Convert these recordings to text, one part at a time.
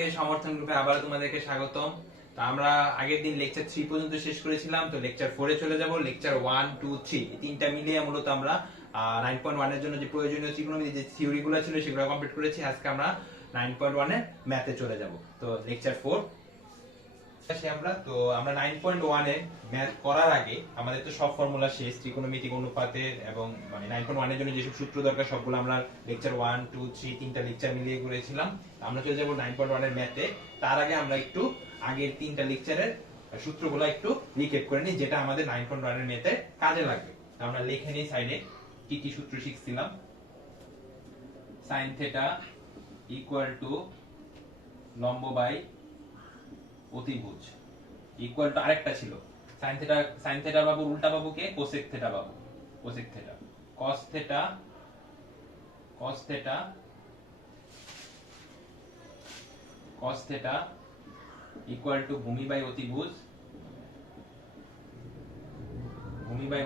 সবাইকে সমর্থন গ্রুপে আবার তোমাদেরকে স্বাগতম। তো আমরা আগের দিন লেকচার 3 পর্যন্ত শেষ করেছিলাম, তো লেকচার 4 এ চলে যাব। লেকচার 1 2 3 এই তিনটা মিলিয়ে মূলত আমরা 9.1 এর জন্য যে প্রয়োজনীয় ত্রিকোণমিতি যে থিওরিগুলো ছিল সেগুলো কমপ্লিট করেছি। আজকে আমরা 9.1 এর ম্যাথে চলে যাব। তো লেকচার 4 আসি আমরা। তো আমরা 9.1 এ ম্যাথ করার আগে আমাদের তো সব ফর্মুলা শেষ, ত্রিকোণমিতিক অনুপাতের এবং মানে 9.1 এর জন্য যেসব সূত্র দরকার সবগুলো আমরা লেকচার 1 2 3 তিনটা লেকচার মিলিয়ে করেছিলাম। আমরা চলে যাব 9.1 এর ম্যাথে। তার আগে আমরা একটু আগের তিনটা লেকচারের সূত্রগুলো একটু রিক্যাপ করে নিই, যেটা আমাদের 9.1 এর ম্যাথে কাজে লাগবে। তো আমরা লিখে নিই সাইডে কি কি সূত্র শিখছিলাম। sin থিটা ইকুয়াল টু লম্ব বাই অতিভুজ ইকুয়াল টু আরেকটা ছিল sin থিটা পাবো উল্টা পাবো কে কোসেক থিটা পাবো, cosec theta cos theta equal two ভূমি বাই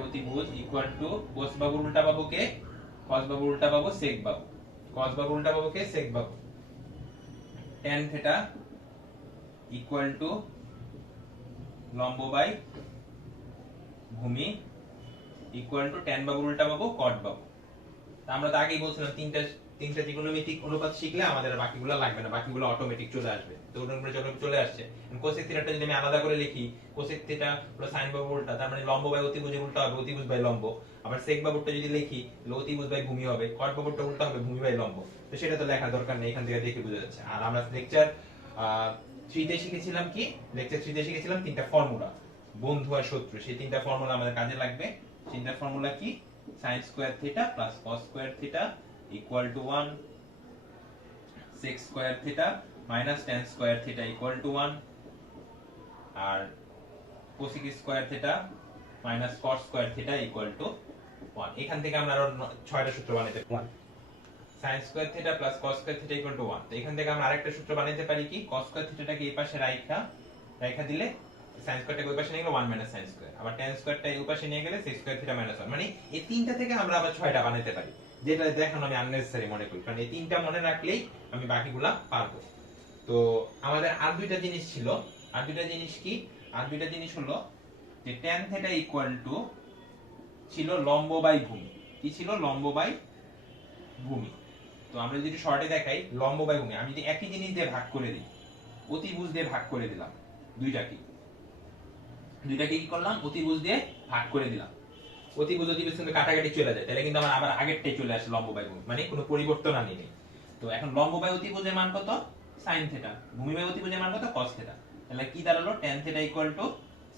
অতিভুজ ইকুয়াল টু cos বাবুর উল্টা পাবো কে cos বাবুর উল্টা পাবো sec বাবু, cos বাবুর উল্টা পাবো কে sec বাবু। tan থিটা ইকুয়াল টু লম্ব বাই ভূমি ইকুয়াল টু tan বাবুর উল্টা পাবো cot বাবু। আমরা তো আগেই বলছিলাম তিনটা ত্রিকোণমিতিক অনুপাত শিখলে আমাদের বাকিগুলো লাগবে না, বাকিগুলো অটোমেটিক চলে আসবে। তো ওটার উপরে চলে আসছে। কোসেক থিটাটা যদি আমি আলাদা করে লিখি, কোসেক থিটা প্লাস sin বাবু উল্টা, তার মানে লম্ব বাই অতিভুজের উল্টা হবে অতিভুজ বাই লম্ব। আবার sec বাবুরটা যদি লিখি তাহলে অতিভুজ বাই ভূমি হবে, cot বাবুরটা উল্টা হবে ভূমি বাই লম্ব। তো সেটা তো লেখার দরকার নেই, এখান থেকে দেখে বোঝা যাচ্ছে। আর আমরা লেকচার 3 তে শিখেছিলাম কি, লেকচার 3 তে শিখেছিলাম তিনটা ফর্মুলা, বন্ধু আর শত্রু। সেই তিনটা ফর্মুলা আমাদের কাজে লাগবে। তিনটা ফর্মুলা কি, sin square theta plus cos square theta equal to 1, sec square theta minus tan square theta equal to 1, আর cosec square theta minus cot square theta equal to 1। এখান থেকে আমরা আরো 6টা সূত্র বানাতে পারি। sin square theta plus cos square theta equal to 1। তো এখান থেকে আমরা আরেকটা সূত্র বানাতে পারি কি, cos স্কয়ার থিটাটাকে এই পাশে রাইখা দিলে sin স্কয়ারটাকে ওই পাশে নিয়ে গেলে 1 মাইনাস sin স্কয়ার, আবার tan স্কয়ারটা এই পাশে নিয়ে গেলে sec স্কয়ার থিটা মাইনাস 1। মানে এই তিনটা থেকে আমরা আবার 6টা বানাতে পারি, যেটা দেখানো আমি আননেসেসারি মনে করি, কারণ এই তিনটা মনে রাখলেই আমি বাকিগুলা পারবো। তো আমাদের আর দুইটা জিনিস ছিল। আর দুইটা জিনিস কি, আর দুইটা জিনিস হলো যে tan থিটা ইকুয়াল টু ছিল লম্ব বাই ভূমি। কি ছিল, লম্ব বাই ভূমি। তো আমরা যদি শর্টে দেখাই লম্ব বাই ভূমি, আমি যদি একই জিনিস দিয়ে ভাগ করে দিই, অতিভুজ দিয়ে ভাগ করে দিলাম, দুইটাকে কি করলাম, অতিভুজ দিয়ে ভাগ করে দিলাম। অতিভুজ সঙ্গে কাটাকাটি চলে যায়, তাহলে কিন্তু আমার আবার আগেরটাই চলে আসে লম্ব বাই ভূমি, মানে কোনো পরিবর্তন আনি নেই। তো এখন লম্ব বাই অতিভুজের মান কত, sin থিটা, ভূমি বাই অতিভুজের মান কত, cos থিটা। তাহলে কি দাঁড়ালো, tan theta equal to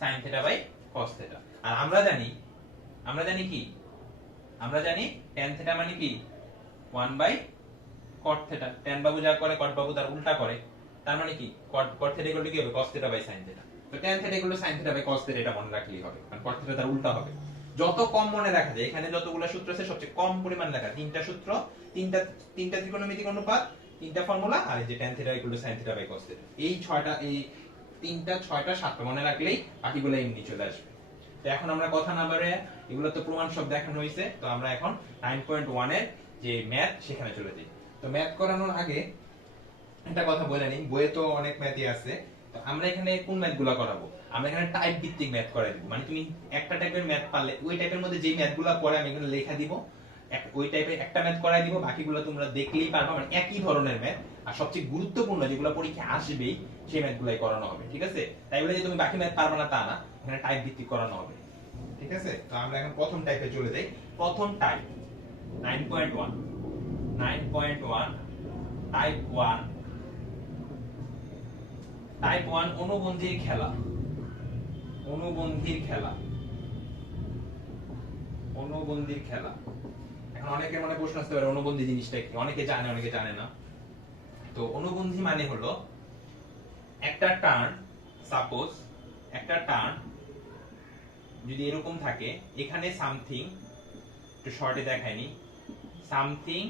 sin theta by cos theta. আর আমরা জানি কি, আমরা জানি tan থিটা মানে কি 1 বাই cot থিটা। tan বাবু যা করে cot বাবু তার উল্টা করে, তার মানে কি cot থিটা ইকুয়াল টু কি হবে, cos theta by sin theta. তো tan theta equal to sin theta by cos theta, এটা মনে রাখলেই হবে, কারণ cot থিটা তার উল্টা হবে। যত কম মনে রাখা যায়, এখানে যতগুলো সূত্র আছে সবচেয়ে কম পরিমাণ লেখা, তিনটা সূত্র, তিনটা ত্রিকোণমিতিক অনুপাত, তিনটা ফর্মুলা, আর এই যে tan theta equal to sin theta by cos theta. এই 6টা, এই 3টা 6টা 7টা মনে রাখলেই বাকিগুলো এমনি চলে আসবে। তো এখন আমরা কথা না বাড়ে, এগুলো তো প্রমাণ সব দেখানো হয়েছে, তো আমরা এখন 9.1 এর যে ম্যাথ সেখানে চলে যাই। তো ম্যাথ করানোর আগে একটা কথা বলে নিই, বইয়ে তো অনেক ম্যাথই আছে। তো আমরা এখানে কোন ম্যাথগুলো করাবো, আমরা এখানে টাইপ ভিত্তিক ম্যাথ করাই দিব। মানে তুমি একটা টাইপের ম্যাথ পারলে ওই টাইপের মধ্যে যে ম্যাথগুলো পড়ে আমি এখানে লেখা দিব, ওই টাইপের একটা ম্যাথ করাই দিব, বাকিগুলো তোমরা দেখলেই পারবে, মানে একই ধরনের ম্যাথ। আর সবচেয়ে গুরুত্বপূর্ণ যেগুলো পরীক্ষা আসবেই সেই ম্যাথগুলাই করানো হবে, ঠিক আছে? তাই বলে যে তুমি বাকি ম্যাথ পারবে না তা না, এখানে টাইপ ভিত্তিক করানো হবে, ঠিক আছে? তো আমরা এখন প্রথম টাইপে চলে যাই। প্রথম টাইপ 9.1 টাইপ 1 অনুবন্ধীর খেলা। এখন অনেকের মনে প্রশ্ন আসতে পারে অনুবন্ধী জিনিসটা কি, অনেকে জানে অনেকে জানে না। তো অনুবন্ধী মানে হলো একটা টার্ন, সাপোজ একটা টার্ন যদি এরকম থাকে, এখানে সামথিং, একটু শর্টে দেখাইনি, সামথিং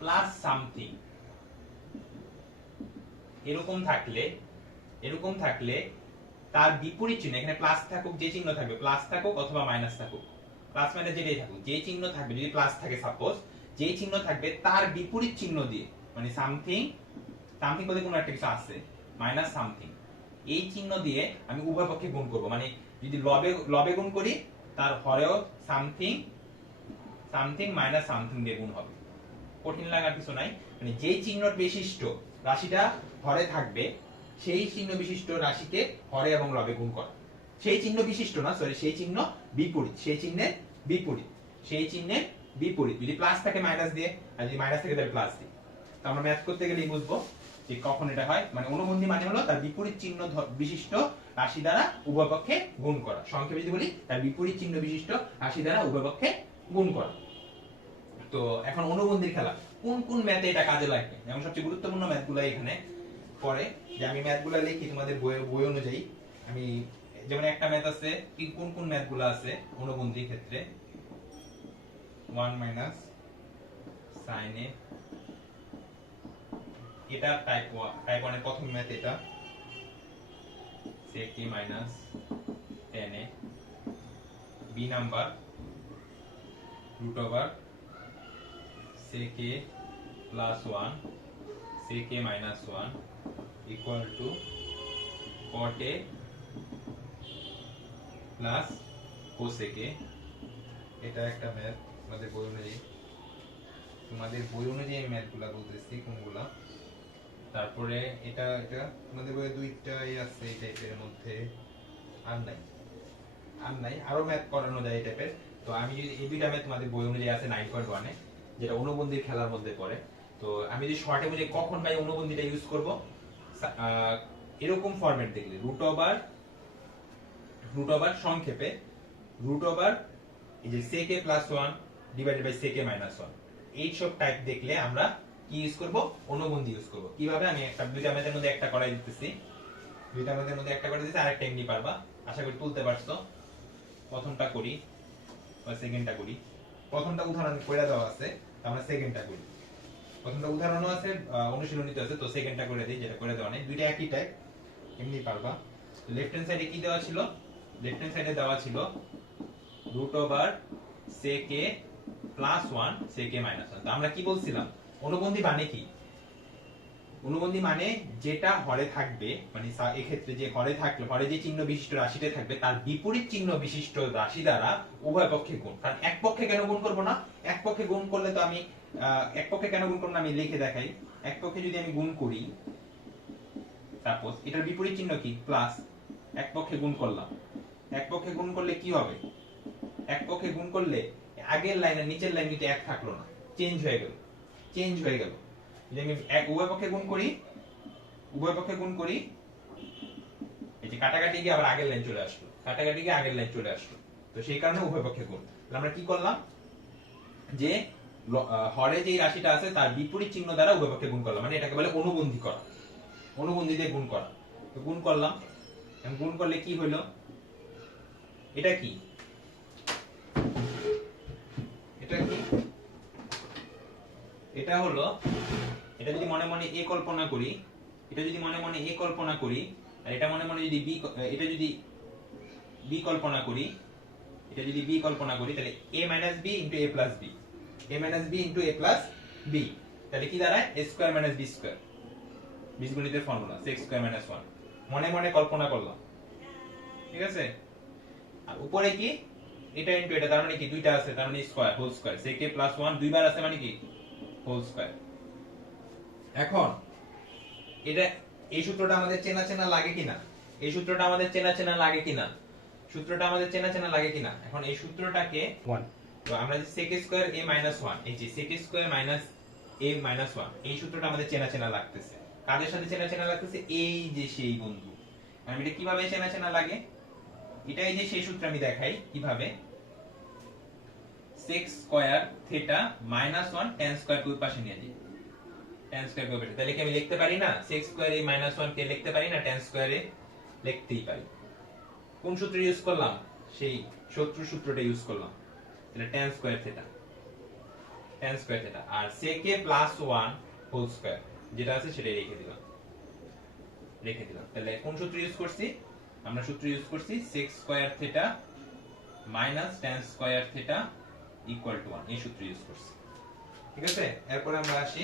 প্লাস সামথিং, এরকম থাকলে তার বিপরীত চিহ্ন, এখানে প্লাস থাকুক, যে চিহ্ন থাকবে প্লাস থাকুক অথবা মাইনাস থাকুক, প্লাস মাইনাস যেটাই থাকুক, যে চিহ্ন থাকবে, যদি প্লাস থাকে সাপোজ, যে চিহ্ন থাকবে তার বিপরীত চিহ্ন দিয়ে, মানে সামথিং সামথিং বলতে কোনো একটা কিছু আছে, মাইনাস সামথিং, এই চিহ্ন দিয়ে আমি উভয় পক্ষে গুণ করব। মানে যদি লবে লবে গুণ করি, তার হরেও সামথিং সামথিং মাইনাস সামথিং দিয়ে গুণ হবে। কঠিন লাগার কিছু নাই, মানে যেই চিহ্নর বিশিষ্ট রাশিটা হরে থাকবে সেই চিহ্ন বিশিষ্ট রাশিকে হরে এবং লবে গুণ করা। সেই চিহ্ন বিশিষ্ট না, সরি, সেই চিহ্ন বিপরীত, সেই চিহ্নের বিপরীত, সেই চিহ্নের বিপরীত। যদি প্লাস থাকে মাইনাস দিয়ে, আর যদি মাইনাস থাকে তাহলে প্লাস দিয়ে। তো আমরা ম্যাথ করতে গেলেই বুঝবো যে কখন এটা হয়। মানে অনুবন্ধী মানে হলো তার বিপরীত চিহ্ন বিশিষ্ট রাশি দ্বারা উভয় পক্ষে গুণ করা। সংক্ষেপে যদি বলি, তার বিপরীত চিহ্ন বিশিষ্ট রাশি দ্বারা উভয় পক্ষে গুণ করা। তো এখন অনুবন্ধীর খেলা কোন কোন ম্যাথে এটা কাজে লাগবে, যেমন সবচেয়ে গুরুত্বপূর্ণ ম্যাথগুলো এখানে পড়ে। যে আমি ম্যাথগুলো লিখি তোমাদের বই অনুযায়ী। আমি যেমন একটা ম্যাথ আছে, কি কোন কোন ম্যাথগুলো আছে অনুবন্ধীর ক্ষেত্রে, 1 মাইনাস sin a, এটা টাইপ 1 এর প্রথম ম্যাথ, এটা sec a minus tan a। B number root over sec a plus 1 sec a minus 1 equal to cot a plus cosec a। এটা একটা ম্যাথ তোমাদের বই অনুযায়ী, তোমাদের বই অনুযায়ী ম্যাথগুলা বলতেছি কোনগুলা। তারপরে এটা এটা তোমাদের বইয়ে দুইটাই আছে এই টাইপের মধ্যে, আর নাই আরো ম্যাথ করানো যায় এই টাইপের। তো আমি যদি এই দুইটা ম্যাথ তোমাদের বই অনুযায়ী আছে 9.1 এ, যেটা অনুবন্ধীর খেলার মধ্যে পড়ে। তো আমি যদি শর্টে বুঝে কখন ভাই অনুবন্ধীটা ইউজ করব, এরকম ফরম্যাট দেখলে রুট ওভার সংক্ষেপে রুট ওভার এই যে sec a plus 1 divided by sec a minus 1, এই সব টাইপ দেখলে আমরা কি ইউজ করব, অনুবন্ধী ইউজ করব। কিভাবে, আমি একটা দুইটা ম্যাথের মধ্যে একটা করাই দিতেছি, আরেকটা এমনি পারবা, আশা করি তুলতে পারছো। প্রথমটা করি বা সেকেন্ডটা করি। প্রথমটা উদাহরণ কইরা দেওয়া আছে, আমরা সেকেন্ডটা করি। প্রথমটা উদাহরণও আছে, অনুশীলনীতে আছে, তো সেকেন্ডটা করে দেই, যেটা করে দেওয়া নেই। দুইটা একই টাইপ, এমনি পারবা। লেফট হ্যান্ড সাইডে কি দেওয়া ছিল, লেফট হ্যান্ড সাইডে দেওয়া ছিল root over sec a plus 1 sec a minus 1। তো আমরা কি বলছিলাম, অনুবন্ধী মানে কি, অনুবন্ধী মানে যেটা হরে থাকবে, মানে এই ক্ষেত্রে যে হরে থাকলে, হরে যে চিহ্ন বিশিষ্ট রাশিতে থাকবে তার বিপরীত চিহ্ন বিশিষ্ট রাশি দ্বারা উভয় পক্ষে গুণ। কারণ এক পক্ষে কেন গুণ করব না, এক পক্ষে গুণ করলে তো আমি এক পক্ষে কেন গুণ করব না, আমি লিখে দেখাই। এক পক্ষে যদি আমি গুণ করি, সাপোজ এটার বিপরীত চিহ্ন কি, প্লাস, এক পক্ষে গুণ করলাম, এক পক্ষে গুণ করলে কি হবে, এক পক্ষে গুণ করলে আগের লাইন আর নিচের লাইন কিন্তু এক থাকলো না, চেঞ্জ হয়ে গেল। যদি আমি উভয় পক্ষে গুণ করি, এই যে কাটাকাটি গিয়ে আবার আগের লাইন চলে আসলো, তো সেই কারণে উভয় পক্ষে গুণ। তাহলে আমরা কি করলাম, যে হরে যে রাশিটা আছে তার বিপরীত চিহ্ন দ্বারা উভয় পক্ষে গুণ করলাম, মানে এটাকে বলে অনুবন্ধী করা, অনুবন্ধী দিয়ে গুণ করা। তো গুণ করলাম, গুণ করলে কি হলো, এটা কি, এটা হলো, এটা যদি মনে মনে a কল্পনা করি, আর এটা মনে মনে যদি b, এটা যদি b কল্পনা করি, তাহলে a minus b into a plus b, তাহলে কি দাঁড়ায়, a square minus b square, বীজগণিতের ফর্মুলা sec স্কয়ার মাইনাস 1, মনে মনে কল্পনা করলাম, ঠিক আছে। আর উপরে কি, এটা ইনটু এটা, তার মানে কি দুইটা আছে, তার মানে square, whole square, sec a plus 1 দুইবার আছে মানে কি হোল স্কয়ার। এখন এটা, এই সূত্রটা আমাদের চেনা লাগে কিনা, এখন এই সূত্রটাকে 1, তো আমরা যে sec স্কয়ার a মাইনাস 1, এই যে sec square minus a minus 1, এই সূত্রটা আমাদের চেনা লাগতেছে। কাদের সাথে চেনা লাগতেছে, এই যে সেই বন্ধু। আমি এটা কিভাবে চেনা লাগে, এটা এই যে সেই সূত্র আমি দেখাই কিভাবে, sec square theta minus 1 tan square দুই পাশে নিয়ে যাই, tan স্কয়ার কবে, তাহলে কি আমি লিখতে পারি না, sec স্কয়ার a মাইনাস 1 কে লিখতে পারি না, tan স্কয়ার a লিখতেই পারি। কোন সূত্র ইউজ করলাম, সেই সূত্রটা ইউজ করলাম, তাহলে tan স্কয়ার থিটা, আর sec a plus 1 whole square যেটা আছে সেটাই রেখে দিলাম। তাহলে কোন সূত্র ইউজ করছি, আমরা সূত্র ইউজ করছি sec square theta minus tan square theta equal to 1, এই সূত্র ইউজ করছি, ঠিক আছে। এরপর আমরা আসি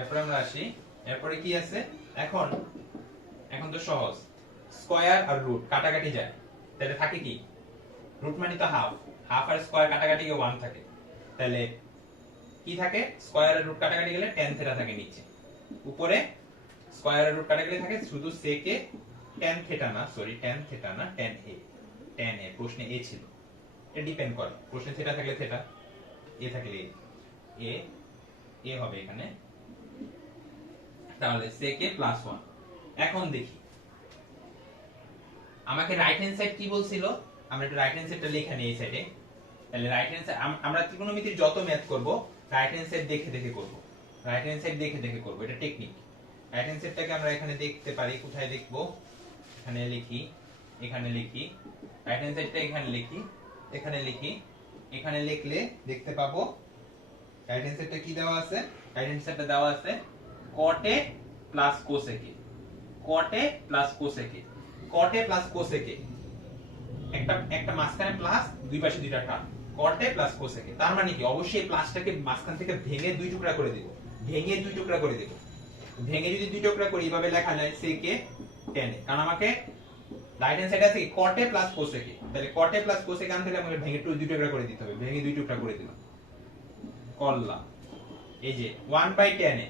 এরপরে আমরা আসি, এরপরে কি আছে এখন, এখন তো সহজ, স্কয়ার আর রুট কাটাকাটি যায়, তাহলে থাকে কি, রুট মানে তো হাফ, হাফ আর স্কয়ার কাটাকাটি গিয়ে 1 থাকে, তাহলে কি থাকে, স্কয়ার আর রুট কাটাকাটি গেলে tan থিটা থাকে নিচে, উপরে স্কয়ার আর রুট কাটাকাটি থাকে শুধু sec এ tan থিটা না, সরি tan থিটা না, tan a, tan a প্রশ্নে a ছিল, এটা ডিপেন্ড করে, প্রশ্নে থিটা থাকলে থিটা, a থাকলে a, a হবে এখানে, তাহলে sec a প্লাস 1। এখন দেখি আমাকে রাইট হ্যান্ড সাইড কি বলছিল, আমরা একটু রাইট হ্যান্ড সাইডটা লিখে নিই এই সাইডে, তাহলে রাইট হ্যান্ড সাইড আমরা ত্রিকোণমিতির যত ম্যাথ করব রাইট হ্যান্ড সাইড দেখে দেখে করব, রাইট হ্যান্ড সাইড দেখে দেখে করব, এটা টেকনিক। রাইট হ্যান্ড সাইডটাকে আমরা এখানে দেখতে পারি, কোথায় দেখব, এখানে লিখি, এখানে লিখি, রাইট হ্যান্ড সাইডটা এখানে লিখি, এখানে লিখি, এখানে লিখলে দেখতে পাবো রাইট হ্যান্ড সাইডটা কি দেওয়া আছে, রাইট হ্যান্ড সাইডটা দেওয়া আছে cot a plus cosec a, cot a plus cosec a, cot a plus cosec a, একটা একটা মাঝখানে প্লাস, দুই পাশে দুইটা term, cot a plus cosec a, তার মানে কি অবশ্যই প্লাসটাকে মাঝখান থেকে ভেঙে দুই টুকরা করে দিব, ভেঙে দুই টুকরা করে দিব, ভেঙে যদি দুই টুকরা করি এইভাবে লেখা যায় sec a tan a, কারণ আমাকে রাইট হ্যান্ড সাইড আছে cot a plus cosec a, তাহলে cot a plus cosec a আনতে হলে আমাকে ভেঙে দুই টুকরা করে দিতে হবে, ভেঙে দুই টুকরা করে দিলাম, করলাম, এই যে 1/tan a,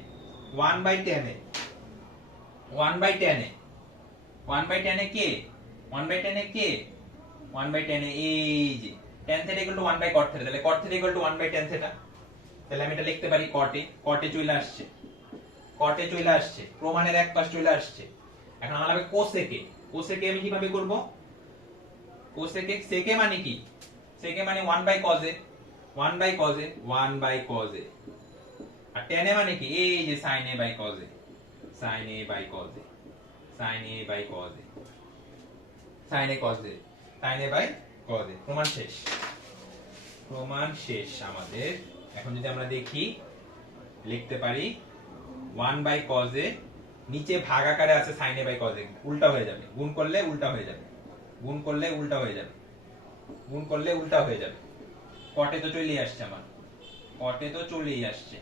1/tan a, 1/tan a, 1/tan a K, 1/tan a K, 1/tan a এই যে tan theta equal to 1/cot theta, তাহলে cot theta equal to 1/tan theta, তাহলে আমি এটা লিখতে পারি cot a, cot a চলে আসছে, cot a চলে আসছে, প্রমাণের এক পাশ চলে আসছে। এখন আমার লাগবে cosec a, cosec a আমি কিভাবে করব, cosec a, sec a মানে কি, sec a মানে 1/cos a, 1/cos a, 1/cos a, R tan a মানে কি, এই যে sin a by cos a, sin a by cos a, sin a by cos a, sin a cos a, sin a by cos a, প্রমাণ শেষ, প্রমাণ শেষ আমাদের। এখন যদি আমরা দেখি লিখতে পারি 1/cos a, নিচে ভাগ আকারে আছে sin a by cos a, উল্টা হয়ে যাবে, গুণ করলে উল্টা হয়ে যাবে, গুণ করলে উল্টা হয়ে যাবে, গুণ করলে উল্টা হয়ে যাবে, cot a তো চলেই আসছে আমার, cot a তো চলেই আসছে,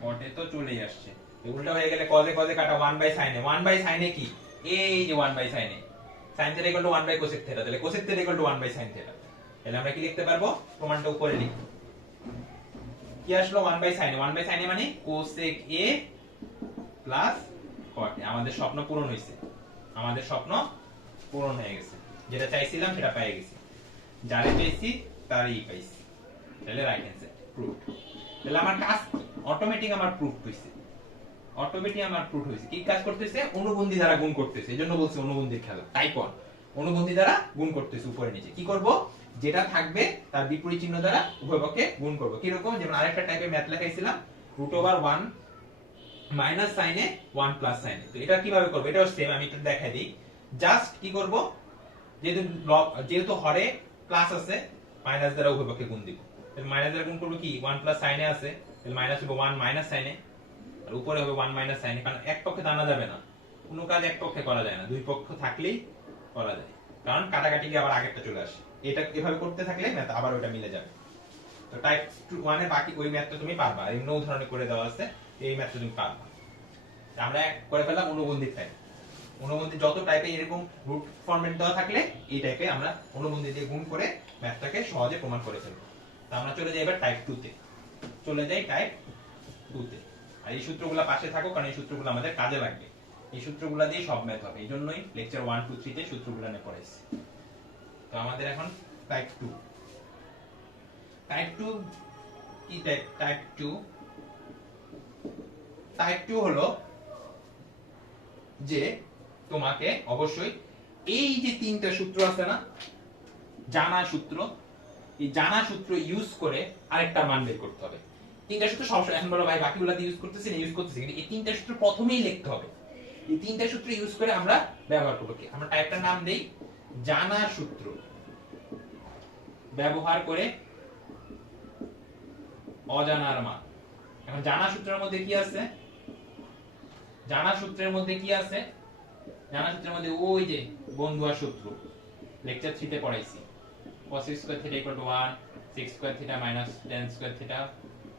cot a তো চলেই আসছে, উল্টা হয়ে গেলে cos a কাটা 1/sin a, 1/sin a কি, এই যে 1/sin a, sin theta equal to 1/cosec theta, তাহলে cosec theta equal to 1/sin theta, তাহলে আমরা কি লিখতে পারবো, প্রমাণটা উপরে লিখি, কি আসলো 1/sin a, 1/sin a মানে cosec a plus cot a, আমাদের স্বপ্ন পূরণ হয়েছে, আমাদের স্বপ্ন পূরণ হয়ে গেছে, যেটা চাইছিলাম সেটা পেয়ে গেছি, যারে পেয়েছি তারই পাইছি, তাহলে রাইট অ্যানসার প্রুফ। তাহলে আমার কাজ অটোমেটিক আমার প্রুফ হইছে, অটোমেটিক আমার প্রুফ হইছে, কি কাজ করতেছে, অনুবন্ধী দ্বারা গুণ করতেছে, এজন্য বলছি অনুবন্ধীর খেলা, টাইপ 1 অনুবন্ধী দ্বারা গুণ করতেছে, উপরে নিচে কি করব, যেটা থাকবে তার বিপরীত চিহ্ন দ্বারা উভয় পক্ষে গুণ করব, কি রকম, যেমন আরেকটা টাইপের ম্যাথ লেখাইছিলাম √1 minus sin a 1 plus sin a, তো এটা কিভাবে করব, এটাও সেম, আমি একটু দেখাই দিই, জাস্ট কি করব, যেহেতু হরে প্লাস আছে মাইনাস দ্বারা উভয় পক্ষে গুণ দিব, তাহলে মাইনাস দ্বারা গুণ করব কি 1 প্লাস sin a আছে, তাহলে মাইনাস হবে 1 মাইনাস sin a, আর উপরে হবে 1 মাইনাস sin a, কারণ এক পক্ষে টানা যাবে না, কোনো কাজ এক পক্ষে করা যায় না, দুই পক্ষ থাকলেই করা যায়, কারণ কাটাকাটি গিয়ে আবার আগেরটা চলে আসে, এটা এভাবে করতে থাকলে ম্যাথ আবার ওটা মিলে যাবে। তো টাইপ 1 এর বাকি ওই ম্যাথটা তুমি পারবা, এমন উদাহরণে করে দেওয়া আছে, এই ম্যাথটা তুমি পারবা। আমরা করে ফেললাম অনুবন্ধী টাইপ, অনুবন্ধী যত টাইপে এরকম রুট ফরম্যাট দেওয়া থাকলে এই টাইপে আমরা অনুবন্ধী দিয়ে গুণ করে ম্যাথটাকে সহজে প্রমাণ করে ফেলবো। তো আমরা চলে যাই এবার টাইপ 2 তে, চলে যাই টাইপ 2 তে, আর এই সূত্রগুলো পাশে থাকো, কারণ এই সূত্রগুলো আমাদের কাজে লাগবে, এই সূত্রগুলো দিয়ে সব ম্যাথ হবে, এই জন্যই লেকচার 1 2 3 তে সূত্রগুলো নিয়ে পড়াইছি। তো আমাদের এখন টাইপ 2, টাইপ 2 কি, টাইপ 2, টাইপ 2 হলো যে তোমাকে অবশ্যই এই যে তিনটা সূত্র আছে না, জানা সূত্র, এই জানা সূত্র ইউজ করে আরেকটা মান বের করতে হবে। তিনটা সূত্র সবসময়, এখন বলো ভাই বাকিগুলো দিয়ে ইউজ করতেছি না, ইউজ করতেছি, কিন্তু এই তিনটা সূত্র প্রথমেই লিখতে হবে, এই তিনটা সূত্র ইউজ করে আমরা ব্যবহার করব, কি আমরা টাইপটার নাম দেই জানা সূত্র, ব্যবহার করে অজানার মান। এখন জানা সূত্রের মধ্যে কি আছে, জানা সূত্রের মধ্যে কি আছে, জানা সূত্রের মধ্যে ওই যে বন্ধু আর শত্রু, লেকচার 3 তে পড়াইছি, cos square theta = 1, sec square theta - tan square theta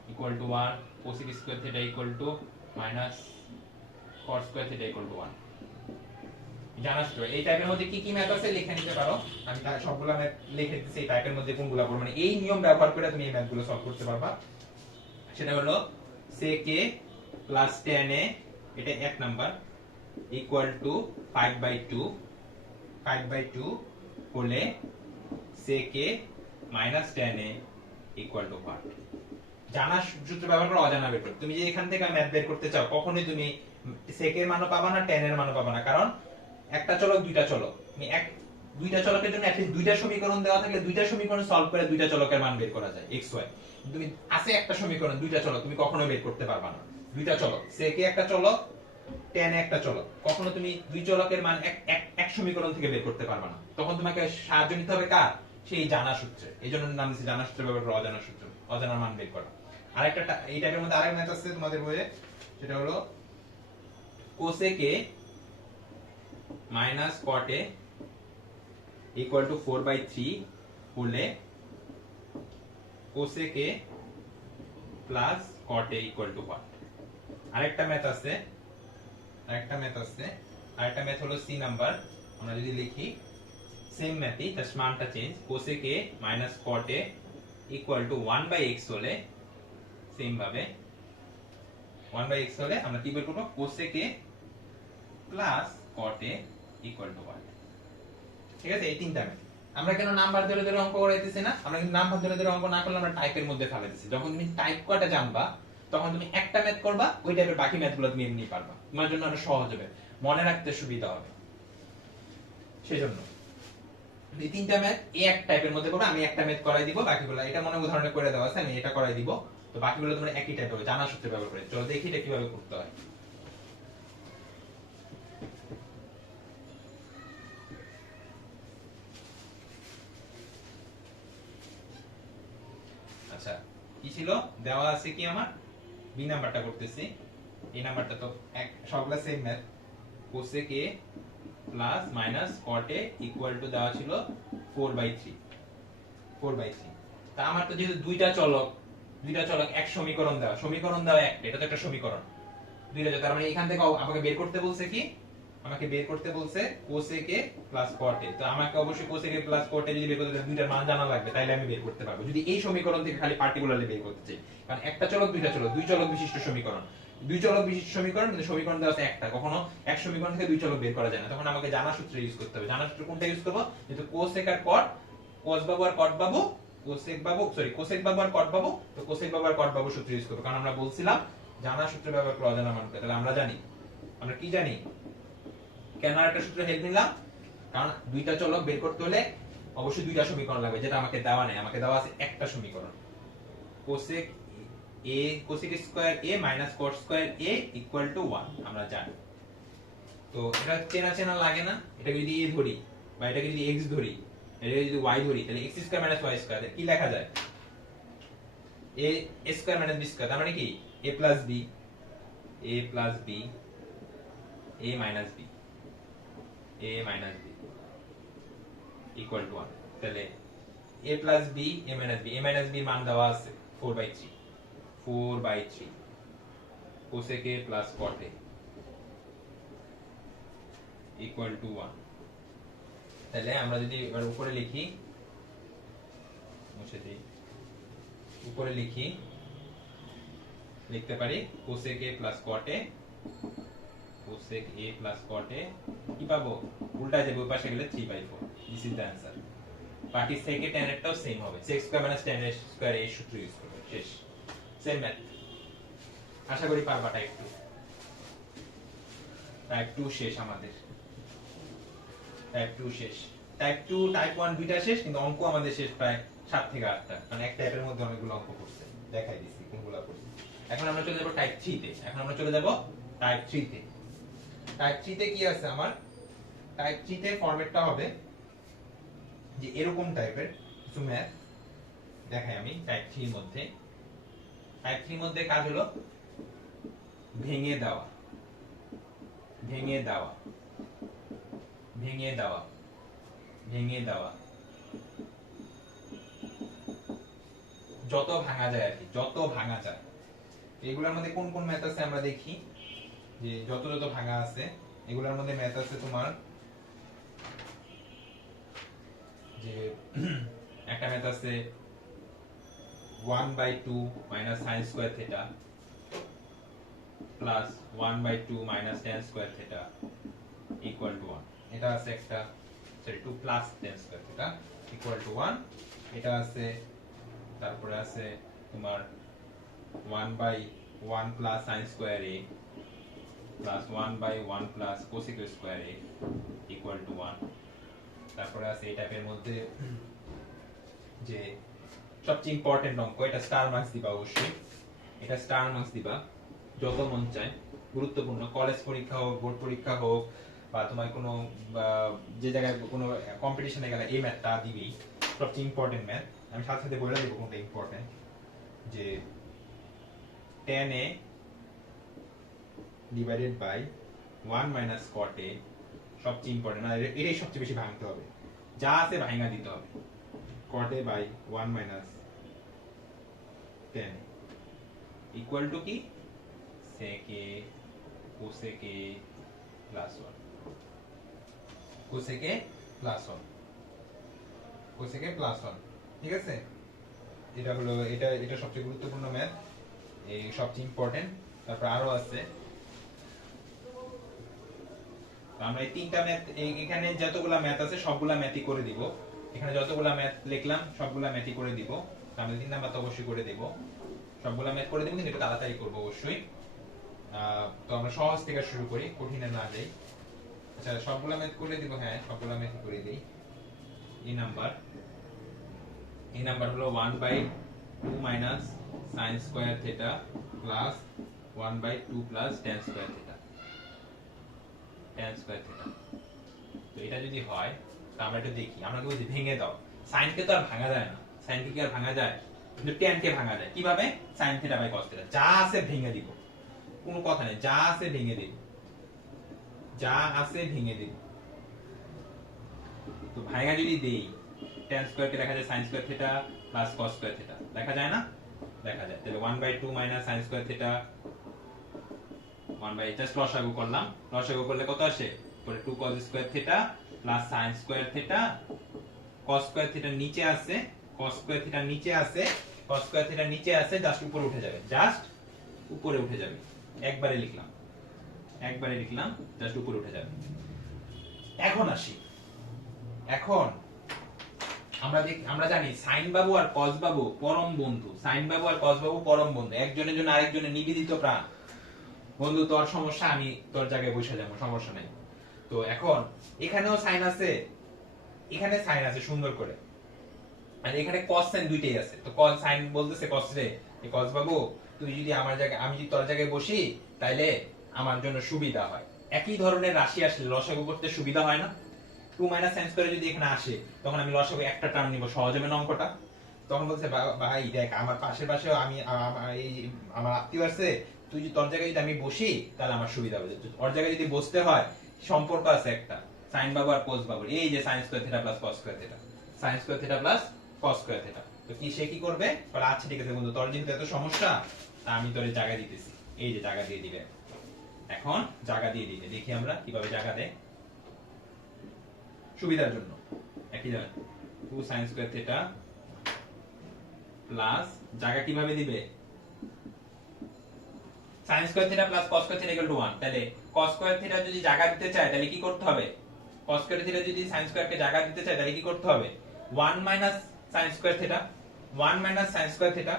= equal to 1, cosec square theta equal to minus cot square theta equal to 1 জানাস তো এই টাইপের মধ্যে কি কি ম্যাথ আছে লিখে নিতে পারো আমি সবগুলা ম্যাথ লিখে দিতেছি এই টাইপের মধ্যে কোনগুলা পড়বে মানে এই নিয়ম ব্যবহার করে তুমি এই ম্যাথগুলো সলভ করতে পারবা সেটা হলো sec a plus tan a এটা এক নাম্বার ইকুয়াল টু 5/2 হলে sec a minus tan a equal to 1 জানা সূত্র ব্যবহার করে অজানা বের করো তুমি যে এখান থেকে ম্যাথ বের করতে চাও কখনোই তুমি sec এর মানও পাবা না tan এর মানও পাবা না কারণ একটা চলক দুইটা চলক তুমি দুইটা চলকের জন্য অ্যাটলিস্ট দুইটা সমীকরণ দেওয়া থাকলে দুইটা সমীকরণ সলভ করে দুইটা চলকের মান বের করা যায় x y তুমি আছে একটা সমীকরণ দুইটা চলক তুমি কখনো বের করতে পারবা না দুইটা চলক sec এ একটা চলক tan এ একটা চলক কখনো তুমি দুই চলকের মান এক সমীকরণ থেকে বের করতে পারবা না তখন তোমাকে সাহায্য নিতে হবে কার সেই জানা সূত্রে এইজন্য নাম দিয়েছি জানা সূত্র ব্যবহার করে অজানা সূত্র অজানার মান বের করা আরেকটা এই টাইপের মধ্যে আরেক ম্যাথ আছে তোমাদের বইয়ে সেটা হলো cosec a minus cot a equal to 4/3 হলে cosec a plus cot a equal to 1 আরেকটা ম্যাথ আছে আরেকটা ম্যাথ হলো সি নাম্বার আমরা যদি লিখি সেম ম্যাথই জাস্ট মানটা change cosec a minus cot a equal to 1/x হলে সেম ভাবে 1/x হলে আমরা কি বের করব cosec a plus cot a equal to 1 ঠিক আছে এই তিনটা ম্যাথ আমরা কেন নাম্বার ধরে ধরে অঙ্ক করাইতেছি না আমরা কিন্তু নাম্বার ধরে ধরে অঙ্ক না করলে আমরা টাইপের মধ্যে ফেলে দিছি যখন তুমি টাইপ করাটা জানবা তখন তুমি একটা ম্যাথ করবা ওই টাইপের বাকি ম্যাথগুলো তুমি এমনি পারবা তোমার জন্য আরো সহজ হবে মনে রাখতে সুবিধা হবে সেজন্য এই তিনটা ম্যাথ এই এক টাইপের মধ্যে করবে আমি একটা ম্যাথ করাই দিব বাকিগুলো এটা মনে উদাহরণে করে দেওয়া আছে আমি এটা করাই দিব তো বাকিগুলো তোমরা একই টাইপের হবে জানা সূত্র ব্যবহার করে চলো দেখি এটা কিভাবে করতে হয় আচ্ছা কি ছিল দেওয়া আছে কি আমার বি নাম্বারটা করতেছি এই নাম্বারটা তো এক সবগুলা same math cosec a plus minus cot a equal two দেওয়া ছিল 4/3 তা আমার তো যেহেতু দুইটা চলক এক সমীকরণ দেওয়া একটা এটা তো একটা সমীকরণ দুইটা তার মানে এখান থেকে আমাকে বের করতে বলছে কি আমাকে বের করতে বলছে cosec a plus cot a তো আমাকে অবশ্যই cosec a plus cot a যদি বের করতে চাই দুইটার মান জানা লাগবে তাইলে আমি বের করতে পারবো যদি এই সমীকরণ থেকে খালি পার্টিকুলারলি বের করতে চাই কারণ একটা চলক দুইটা চলক দুই চলক বিশিষ্ট সমীকরণ কিন্তু সমীকরণ দেওয়া আছে একটা কখনো এক সমীকরণ থেকে দুই চলক বের করা যায় না তখন আমাকে জানা সূত্র ইউজ করতে হবে জানা সূত্র কোনটা ইউজ করব যেহেতু cosec আর cot cos বাবু আর cot বাবু cosec বাবু আর cot বাবু তো cosec বাবু আর cot বাবু সূত্র ইউজ করব কারণ আমরা বলছিলাম জানা সূত্র ব্যবহার করে অজানা মান পেতে তাহলে আমরা কি জানি কেন একটা সূত্র হেল্প নিলাম কারণ দুইটা চলক বের করতে হলে অবশ্যই দুইটা সমীকরণ লাগবে যেটা আমাকে দেওয়া নেই আমাকে দেওয়া আছে একটা সমীকরণ cosec square a minus cot square a equal to 1 আমরা জানি তো এটা চেনা লাগে না এটা যদি a ধরি বা এটাকে যদি x ধরি এটা যদি y ধরি তাহলে x square minus y square কি লেখা যায় a square minus b square তার মানে কি a plus b a minus b equal to 1 তাহলে a plus b a minus b মান দেওয়া আছে 4/3 cosec a plus cot a equal to 1 তাহলে আমরা যদি এবার উপরে লিখি উপরে লিখতে পারি cosec a plus cot a কি পাবো উল্টা যাবে ওই পাশে গেলে 3/4 দিস ইজ দ্য आंसर বাকি sec a tan এরটাও সেম হবে sec square minus tan square এই সূত্র ইউজ করব শেষ সেম ম্যাথ আশা করি পারবা টাইপ 2 শেষ আমাদের টাইপ 2 শেষ টাইপ 2 টাইপ 1 দুইটা শেষ কিন্তু অঙ্ক আমাদের শেষ প্রায় 7 থেকে 8টা মানে এক টাইপের মধ্যে অনেকগুলো অঙ্ক করছে দেখাই দিছি কোনগুলো করছে এখন আমরা চলে যাব টাইপ 3 তে টাইপ 3 তে কি আছে আমার টাইপ 3 তে ফরম্যাটটা হবে যে এরকম টাইপের কিছু ম্যাথ দেখাই আমি টাইপ 3 এর মধ্যে কাজ হলো ভেঙে দেওয়া যত ভাঙা যায় আর কি, যত ভাঙা যায়। এগুলোর মধ্যে কোন কোন ম্যাথ আছে আমরা দেখি, যে যত যত ভাঙা আছে এগুলোর মধ্যে ম্যাথ আছে তোমার, যে একটা ম্যাথ আছে 1/2 minus sine square theta plus 1/2 minus tan square theta equal to 1। এটা আছে একটা, sorry 2 plus tan square theta equal to 1। এটা আছে, তারপরে আছে তোমার 1/1 plus sin square a plus 1/1 plus cosec square a equal to 1। তারপরে আছে এই টাইপের মধ্যে যে সবচেয়ে ইম্পর্টেন্ট অঙ্ক, এটা স্টার মার্কস দিবা অবশ্যই, এটা স্টার মার্কস দিবা যত মন চায়, গুরুত্বপূর্ণ। কলেজ পরীক্ষা হোক, বোর্ড পরীক্ষা হোক, বা তোমার কোনো যে জায়গায় কোনো কম্পিটিশনে গেলে এই ম্যাথটা দিবেই, সবচেয়ে ইম্পর্টেন্ট ম্যাথ। আমি সাথে সাথে বলে দেবো কোনটা ইম্পর্টেন্ট, যে tan a divided by 1 minus cot a সবচেয়ে ইম্পর্টেন্ট, মানে এটাই সবচেয়ে বেশি ভাঙতে হবে, যা আছে ভাঙা দিতে হবে। cot a by 1 minus tan equal to কি sec a cosec a plus 1, cosec a plus 1, cosec a plus 1। ঠিক আছে, এটা হলো, এটা সবচেয়ে গুরুত্বপূর্ণ ম্যাথ, এই সবচেয়ে ইম্পর্টেন্ট। তারপর আরো আছে, আমরা এই তিনটা ম্যাথ, এখানে যতগুলা ম্যাথ আছে সবগুলা ম্যাথই করে দিব। এখানে যতগুলা ম্যাথ লিখলাম সবগুলা ম্যাথই করে দিব। আমরা 3 নাম্বার তো অবশ্যই করে দেব, সবগুলা ম্যাথ করে দেব, কিন্তু এটা তাড়াতাড়ি করব অবশ্যই। তো আমরা সহজ থেকে শুরু করি, কঠিনে না যাই। আচ্ছা, সবগুলা ম্যাথ করে দিব, হ্যাঁ সবগুলা ম্যাথ করে দেই। এই নাম্বার হলো 1/2 minus sin square theta plus 1/2 plus tan square theta, tan square theta. তো এটা যদি হয়, তো আমরা একটু দেখি, আমরা কি বলছি ভেঙে দাও। sin কে তো আর ভাঙা যায় না, sin কে কি আর ভাঙা যায়? কিন্তু tan কে ভাঙা যায় কিভাবে? sin theta by cos theta, যা আছে ভেঙে দিব, কোনো কথা নেই, যা আছে ভেঙে দিব, যা আছে ভেঙে দিব। তো ভাঙা যদি দেই, tan স্কয়ার কে লেখা যায় sin square theta plus cos square theta, লেখা যায় না? লেখা যায়। তাহলে 1/2 minus sin square theta 1/, just লসাগু করলাম, লসাগু করলে কত আসে? পরে 2 cos square theta plus sin square theta, cos square theta নিচে আছে, cos স্কয়ার থিটা নিচে আছে, cos স্কয়ার থিটা নিচে আছে, জাস্ট উপরে উঠে যাবে, জাস্ট উপরে উঠে যাবে। একবারে লিখলাম, জাস্ট উপরে উঠে যাবে। এখন আসি, এখন আমরা জানি সাইন বাবু আর কস বাবু পরম বন্ধু, সাইন বাবু আর কস বাবু পরম বন্ধু, একজনের জন্য আরেকজনের নিবেদিত প্রাণ। বন্ধু তোর সমস্যা, আমি তোর জায়গায় বসে যাবো, সমস্যা নাই। তো এখন এখানেও সাইন আছে, এখানে সাইন আছে সুন্দর করে, আর এখানে কস সাইন দুইটাই আছে। তো কস সাইন বলতেছে কস রে, কস বাবু তুই যদি আমার জায়গায়, আমি যদি তোর জায়গায় বসি, তাইলে আমার জন্য সুবিধা হয়। একই ধরনের রাশি আসলে লসাগু করতে সুবিধা হয় না? 2 মাইনাস সাইন স্কয়ার যদি এখানে আসে, তখন আমি লসাগু একটা টার্ম নিব, সহজ হবে না অঙ্কটা? তখন বলছে ভাই দেখ, আমার পাশের পাশেও আমি আমার আত্মীয় আছে, তুই যদি তোর জায়গায় যদি আমি বসি, তাহলে আমার সুবিধা হবে। ওর জায়গায় যদি বসতে হয়, সম্পর্ক আছে একটা, সাইন বাবু আর কোস বাবুর, এই যে sine square theta plus cos square theta, sine square theta plus cos square theta. তো কি সে কি করবে? বলে আচ্ছা ঠিক আছে বন্ধু, তোর যেহেতু এত সমস্যা, তা আমি তোরে জায়গা দিতেছি, এই যে জায়গা দিয়ে দিবে। এখন জায়গা দিয়ে দিবে, দেখি আমরা কিভাবে জায়গা দেয় সুবিধার জন্য। একই জায়গা 2 sin স্কয়ার থিটা প্লাস জায়গা কিভাবে দিবে? sin square theta plus cos square theta equal to 1। তাহলে cos স্কয়ার থিটা যদি জায়গা দিতে চায়, তাহলে কি করতে হবে? cos স্কয়ার থিটা যদি sin স্কয়ার কে জায়গা দিতে চায়, তাহলে কি করতে হবে? 1 minus sin square theta, 1 minus sin square theta,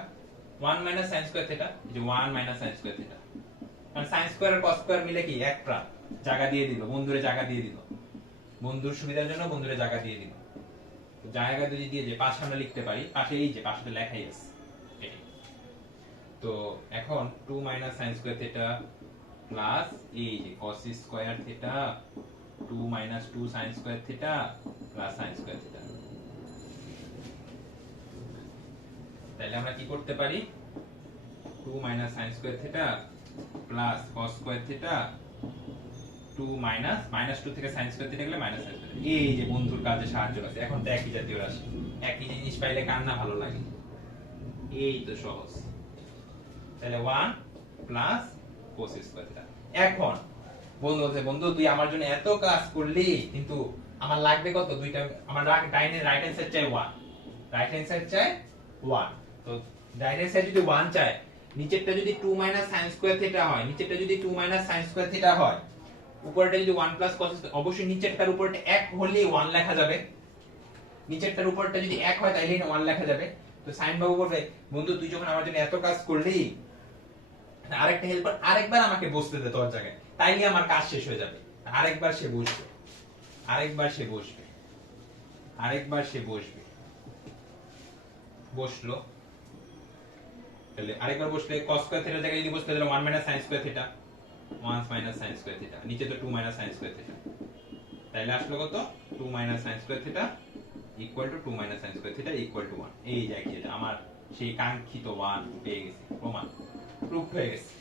1 minus sin square theta, এই যে 1 মাইনাস sin স্কয়ার থিটা। কারণ sin স্কয়ার আর cos স্কয়ার মিলে কি এক প্রাণ, জায়গা দিয়ে দিল, বন্ধুরে জায়গা দিয়ে দিল, বন্ধুর সুবিধার জন্য বন্ধুরে জায়গা দিয়ে দিল। তো জায়গা যদি দিয়ে যে পাশে আমরা লিখতে পারি, পাশে এই যে পাশে লেখাই আছে এটাই। তো এখন 2 minus sin square theta plus এই যে cos square theta, 2 minus 2 sin square theta plus sin square theta. তাহলে আমরা কি করতে পারি? 2 minus sin square theta plus cos square theta, 2 minus -2 থেকে sin স্কয়ার থিটা গেলে মাইনাস sin স্কয়ার। এই যে বন্ধুর কাজে সাহায্য আছে। এখন তো একই জাতীয় রাশি, একই জিনিস পাইলে কার না ভালো লাগে? এই তো সহজ। তাহলে 1 প্লাস cos স্কয়ার থিটা। এখন বন্ধু বলছে, বন্ধু তুই আমার জন্য এত কাজ করলি, কিন্তু আমার লাগবে কত? দুইটা। আমার রাইট হ্যান্ড সাইড চাই 1, রাইট হ্যান্ড সাইড চাই 1। তো রাইট হ্যান্ড সাইড যদি 1 চাই, নিচেরটা যদি 2 মাইনাস sin স্কয়ার থিটা হয়, নিচেরটা যদি 2 মাইনাস sin স্কয়ার থিটা হয়, উপরটা যদি 1 প্লাস cos, অবশ্যই নিচেরটার উপরটা 1 হলেই 1 লেখা যাবে। নিচেরটার উপরটা যদি 1 হয় তাহলে 1 লেখা যাবে। তো সাইন বাবু বলবে, বন্ধু তুই যখন আমার জন্য এত কাজ করলি, আরেকটা হেল্পার আরেকবার আমাকে বসতে দে তোর জায়গায়, তাইলে আমার কাজ শেষ হয়ে যাবে। আরেকবার সে বসবে, আরেকবার সে বসবে, আরেকবার সে বসবে। বসলো, তাহলে আরেকবার বসলে cos স্কয়ার থিটার জায়গায় যদি বসতে, তাহলে 1 minus sin square theta, 1 minus sin square theta, নিচে তো 2 মাইনাস sin স্কয়ার থিটা, তাহলে আসলো কত? 2 minus sin square theta equal to 2 minus sin square theta equal to 1। এই যে কি, এটা আমার সেই কাঙ্ক্ষিত 1 পেয়ে গেছি, প্রমাণ প্রুফ হয়ে গেছে,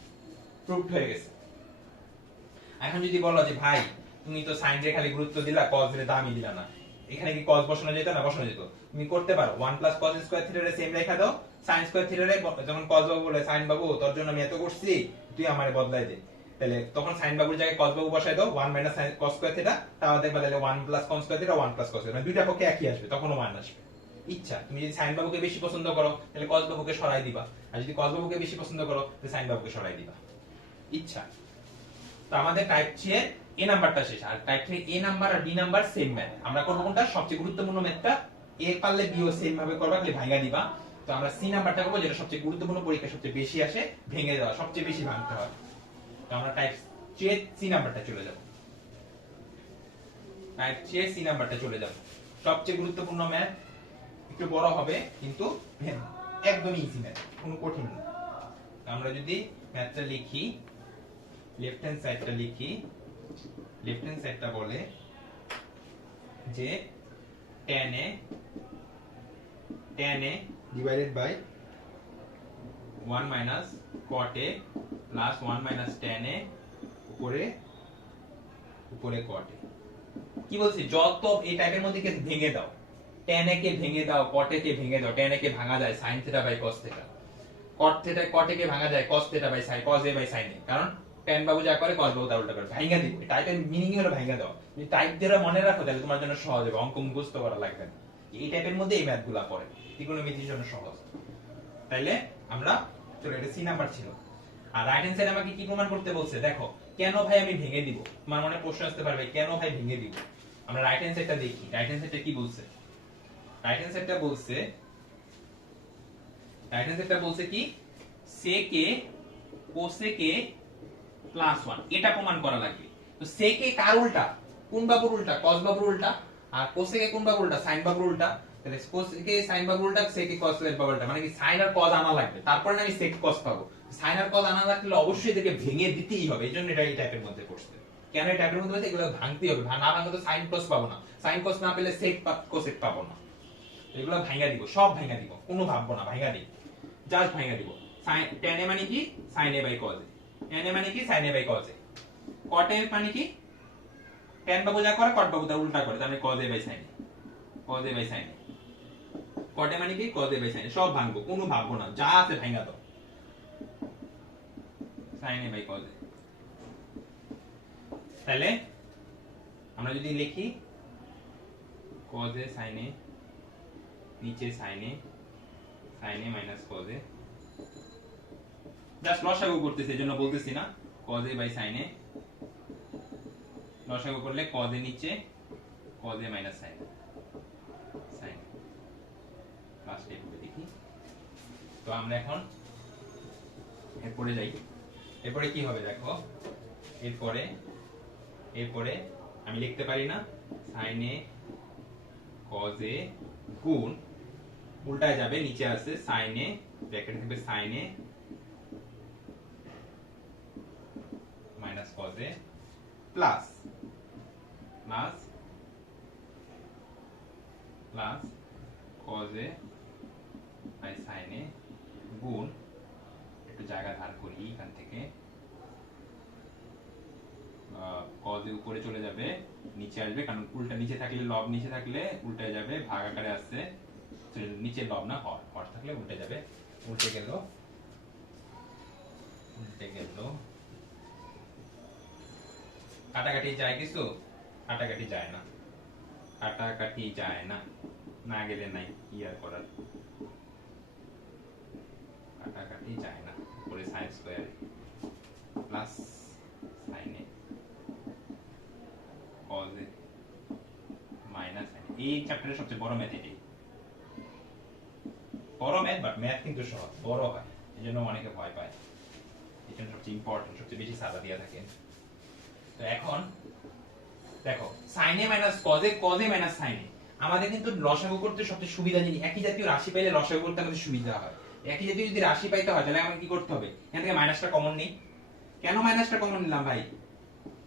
প্রুফ হয়ে গেছে। এখন যদি বলো যে ভাই তুমি তো সাইন রে খালি গুরুত্ব দিলা, cos রে দামই দিলা না, এখানে কি cos বসানো যেত না? বসানো যেত। তুমি করতে পারো 1 প্লাস cos স্কয়ার থিটা রে সেম রেখা দাও, sin স্কয়ার থিটা রে যখন cos বাবু বলে, সাইন বাবু তোর জন্য আমি এত করছি, তুই আমারে বদলাই দে, তাহলে তখন সাইন বাবুর জায়গায় cos বাবু বসাই দাও, 1 মাইনাস cos স্কয়ার থিটা, তাও দেখবা তাহলে 1 plus cos square theta 1 plus cos square, মানে দুইটা পক্ষে একই আসবে, তখনও মান আসবে। ইচ্ছা, তুমি যদি সাইন বাবুকে বেশি পছন্দ করো তাহলে cos বাবুকে সরাই দিবা, আর যদি cos বাবুকে বেশি পছন্দ করো তাহলে সাইন বাবুকে সরাই দিবা, ইচ্ছা। তো আমাদের টাইপ 3 এর এ নাম্বারটা শেষ। আর টাইপ 3 এ নাম্বার আর বি নাম্বার সেম ম্যাথ। আমরা করব কোনটা? সবচেয়ে গুরুত্বপূর্ণ ম্যাথটা। এ পারলে বি ও সেম ভাবে করবা, খালি ভাঙা দিবা। তো আমরা সি নাম্বারটা করব, যেটা সবচেয়ে গুরুত্বপূর্ণ, পরীক্ষা সবচেয়ে বেশি আসে, ভেঙে দেওয়া, সবচেয়ে বেশি ভাঙতে হয়। তো আমরা টাইপ 3 সি নাম্বারটা চলে যাব। টাইপ 3 সি নাম্বারটা চলে যাব। সবচেয়ে গুরুত্বপূর্ণ ম্যাথ, একটু বড় হবে কিন্তু একদমই ইজি ম্যাথ, কোনো কঠিন না। আমরা যদি ম্যাথটা লিখি, লেফট হ্যান্ড সাইডটা লিখি, লেফট হ্যান্ড সাইডটা বলে যে tan a divided by 1 minus cot a plus 1 minus tan a উপরে cot a। কি বলছি? যত এই টাইপের মধ্যে কে ভেঙে দাও, tan a কে ভেঙে দাও, cot a কে ভেঙে দাও, tan a কে ভাঙা যায় sin theta by cos theta, cot a কে ভাঙা যায় cos theta by sin, cos a by sin a, কারণ tan বাবু যা করে cos বাবু তার উল্টা করে। ভাঙা দিব, টাইপের মিনিং হলো ভাঙা দাও। যদি টাইপ দিয়ে মনে রাখো তাহলে তোমার জন্য সহজ হবে, অঙ্ক মুখস্থ করা লাগবে না। এই টাইপের মধ্যে এই ম্যাথগুলো পড়ে, ত্রিকোণমিতির জন্য সহজ। তাইলে আমরা, চলো এটা সি নাম্বার ছিল। আর রাইট হ্যান্ড সাইড আমাকে কি প্রমাণ করতে বলছে? দেখো, কেন ভাই আমি ভেঙে দিব? তোমার মনে প্রশ্ন আসতে পারবে, কেন ভাই ভেঙে দিব? আমরা রাইট হ্যান্ড সাইডটা দেখি। রাইট হ্যান্ড সাইডটা কি বলছে? রাইট হ্যান্ড সাইডটা বলছে, রাইট হ্যান্ড সাইডটা বলছে কি, sec a cosec a plus 1, এটা প্রমাণ করা লাগবে। তো sec a কার উল্টা? কোন বাবুর উল্টা? cos বাবুর উল্টা। আর cosec a কোন বাবুর উল্টা? sin বাবুর উল্টা। তাহলে cosec a sin বাবুর উল্টা, sec a cos এর বাবুর উল্টা, মানে কি sin আর cos আনা লাগবে, তারপরে আমি sec cos পাবো। sin আর cos আনা লাগলে অবশ্যই এটাকে ভেঙে দিতেই হবে, এইজন্য এটা এই টাইপের মধ্যে পড়ছে। কেন এই টাইপের মধ্যে বলতে? এগুলো ভাঙতেই হবে, না ভাঙলে তো sin cos পাবো না, sin cos না পেলে sec cosec পাবো না। এগুলো ভাঙা দিব, সব ভাঙা দিব, কোনো ভাববো না, ভাঙা দিই, জাস্ট ভাঙা দিব। tan a মানে কি? sin a by cos a, tan a মানে কি? sin a by cos a, cot a মানে কি? tan বাবু যা করে cot বাবু তার উল্টা করে, তার মানে cos a by sin a, cos a by sin a, cot a মানে কি? cos a by sin a, সব ভাঙবো, কোনো ভাববো না, যা আছে ভাঙা দাও, sin a by cos a। তাহলে আমরা যদি লিখি cos a sin a, নিচে sin a minus cos a, just লসাগু করতেছি, এজন্য বলতেছি না, cos a by sin a, লসাগু করলে cos a নিচে, cos a minus sin a, last এভাবে দেখি। তো আমরা এখন এরপরে যাই। এরপরে কি হবে দেখো, এরপরে আমি লিখতে পারি না sin a cos a গুণ, উল্টায় যাবে, নিচে আছে sin a, ব্র্যাকেটে থাকবে sin a minus cos a plus cos a by sin a গুণ, একটু জায়গা ধার করি এখান থেকে, cos a উপরে চলে যাবে, নিচে আসবে, কারণ উল্টা নিচে থাকলে, লব নিচে থাকলে উল্টায় যাবে, ভাগ আকারে আসছে, নিচে লব না হর থাকলে উল্টে যাবে, উল্টে গেল, উল্টে গেল। কাটাকাটি যায় কিছু? কাটাকাটি যায় না, কাটাকাটি যায় না, না গেলে নাই, কি আর করার। কাটাকাটি যায় না, উপরে সাইন স্কয়ার প্লাস সাইন এ কজ এ মাইনাস সাইন। এই চ্যাপ্টারের সবচেয়ে বড় ম্যাথ এটাই, বড় ম্যাথ, বাট ম্যাথ কিন্তু সহজ, বড় হয়, এই জন্য অনেকে ভয় পায়। এটা সবচেয়ে ইম্পর্টেন্ট, সবচেয়ে বেশি সাজা দিয়া থাকে। তো এখন দেখো sin a cos a cos a sin a, আমাদের কিন্তু লসাগু করতে সবচেয়ে সুবিধা জিনিস, একই জাতীয় রাশি পাইলে লসাগু করতে আমাদের সুবিধা হয়। একই জাতীয় যদি রাশি পাইতে হয় তাহলে আমাকে কি করতে হবে, এখান থেকে মাইনাসটা কমন নেই। কেন মাইনাসটা কমন নিলাম ভাই?